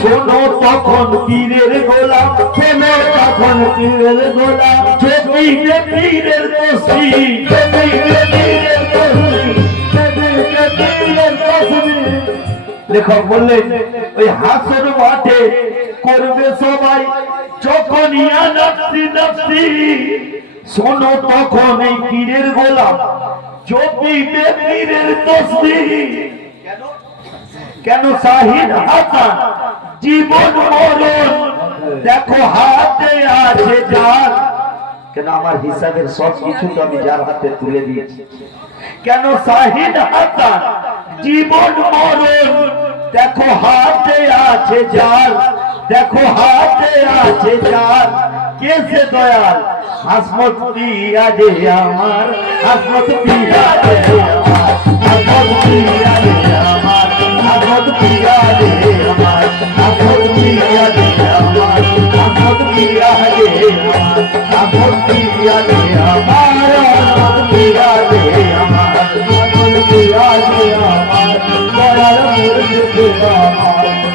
শোনো তখন পীরের গোলা, শোনো তখন পীরের গোলা, যোগীকে পীরের দোষী, যোগীকে পীরের দোষী, যোগীকে পীরের দোষী। লেখক বললেন ওই হাসর মাঠে করবে সবাই যখন ইয়া নফসি নফসি, শোনো তখন এই পীরের গোলাম যোগীকে পীরের দোষী। কেন শাহিদ হাসান জীবন মরণ দেখো হাতে আছে যার, কেন আমার হিসাবের সব কিছু তো আমি যার হাতে তুলে দিয়েছি। কেন শাহিদ হাসান জীবন মরণ দেখো হাতে আছে যার, দেখো হাতে আছে যার। কে সে দয়াল? হাসমত পিয়া যে আমার, হাসমত পিয়া যে আমার, হাসমত পিয়া যে আমার, হাসমত পিয়া যে আমার, হাসমত পিয়া যে আমার, হাসমত পিয়া যে আমার, হাসমত পিয়া যে আমার, হাসমত পিয়া যে আমার, হাসমত পিয়া যে আমার, দয়াল মুর্শিদ আমার।